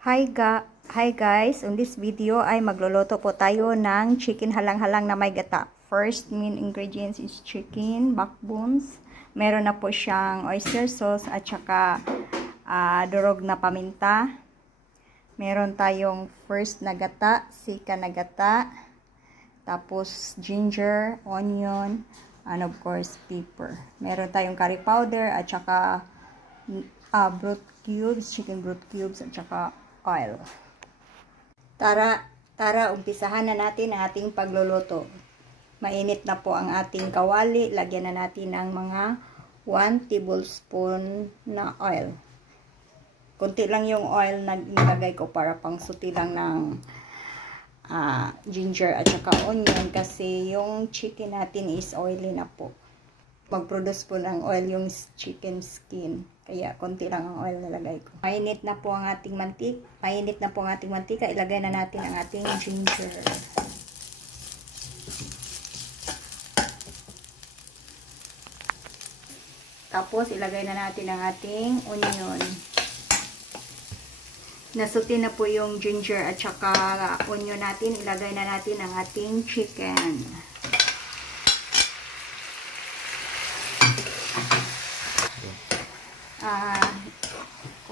Hi guys, in this video ay magluluto po tayo ng chicken halang-halang na may gata. First main ingredients is chicken, backbones. Meron na po siyang oyster sauce at saka durog na paminta. Meron tayong first na gata, sika na gata. Tapos ginger, onion, and of course pepper. Meron tayong curry powder at saka broth cubes, chicken broth cubes at saka oil. Tara, umpisahan na natin ang ating pagluluto. Mainit na po ang ating kawali. Lagyan na natin ng mga 1 tablespoon na oil. Kunti lang yung oil na nilagay ko para pang suti lang ng ginger at saka onion kasi yung chicken natin is oily na po. Mag-produce po ng oil yung chicken skin. Kaya konti lang ang oil na lagay ko. Mainit na po ang ating mantika. Ilagay na natin ang ating ginger. Tapos ilagay na natin ang ating onion. Nasuti na po yung ginger at saka onion natin. Ilagay na natin ang ating chicken.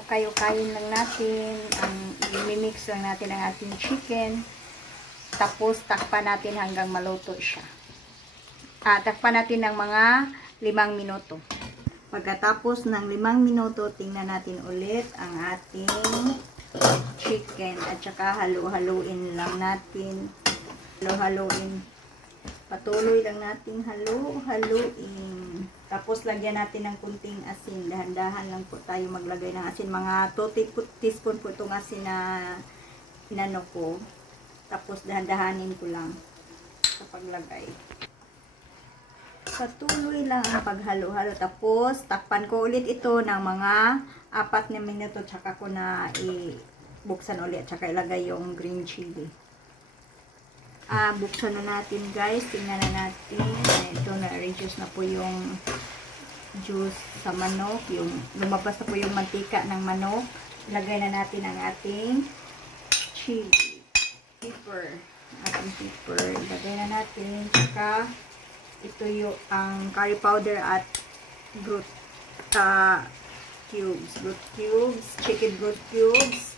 Kayo-kayin lang natin, i-mix lang natin ang ating chicken, tapos takpan natin hanggang maluto siya. Takpan natin ng mga 5 minuto. Pagkatapos ng 5 minuto, tingnan natin ulit ang ating chicken at saka halu-haluin lang natin. Patuloy lang natin halu-haluin. Tapos lagyan natin ng kunting asin. Dahan-dahan lang po tayo maglagay ng asin. Mga 2 teaspoon po itong asin na inano ko. Tapos dahan-dahanin ko lang sa paglagay. Patuloy lang ang paghalo-halo. Tapos takpan ko ulit ito ng mga 4 na minuto. Tsaka ko na ibuksan ulit. Tsaka ilagay yung green chili. Buksan na natin guys. Tingnan na natin. Ito na-reduce na po yung juice sa manok. Lumabas na po yung mantika ng manok. Ilagay na natin ang ating chili. Pepper. Ilagay na natin. Saka ito yung curry powder at broth cubes. Chicken broth cubes.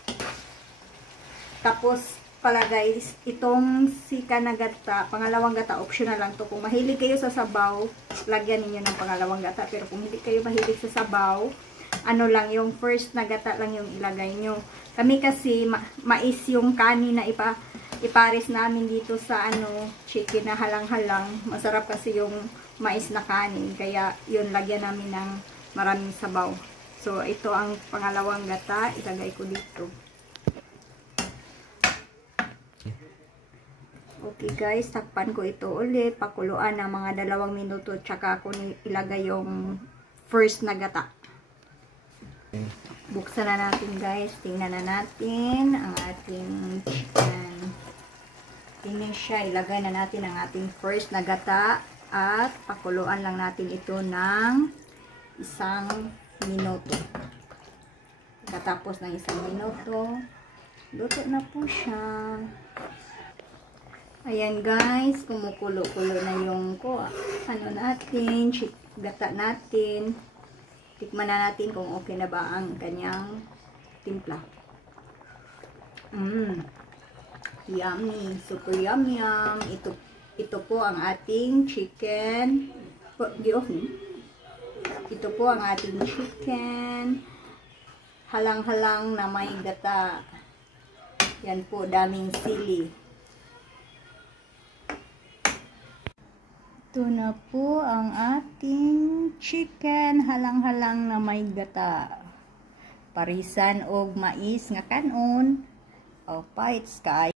Tapos pala guys, itong sika na gata, pangalawang gata, optional lang to. Kung mahilig kayo sa sabaw, lagyan niyo ng pangalawang gata. Pero kung hindi kayo mahilig sa sabaw, ano lang, yung first na gata lang yung ilagay nyo. Kami kasi, mais yung kanin na ipares namin dito sa chicken na halang-halang. Masarap kasi yung mais na kanin. Kaya yun, lagyan namin ng maraming sabaw. So, ito ang pangalawang gata. Ilagay ko dito. Okay guys, takpan ko ito ulit. Pakuluan ng mga 2 minuto. Tsaka ako ilagay yung first na gata. Buksan na natin guys. Tingnan na natin ang ating chicken. Tingnan siya. Ilagay na natin ang ating first na gata. At pakuluan lang natin ito ng 1 minuto. Katapos ng 1 minuto, luto na po siya. Ayan guys, kumukulo-kulo na yung natin, gata natin. Tikman na natin kung okay na ba ang kanyang timpla. Yummy, super yum. Ito po ang ating chicken. Ito po ang ating chicken. Halang-halang na may gata. Yan po, daming sili. Ito na po ang ating chicken halang-halang na may gata. Parisan og mais nga kanon. O, bites kay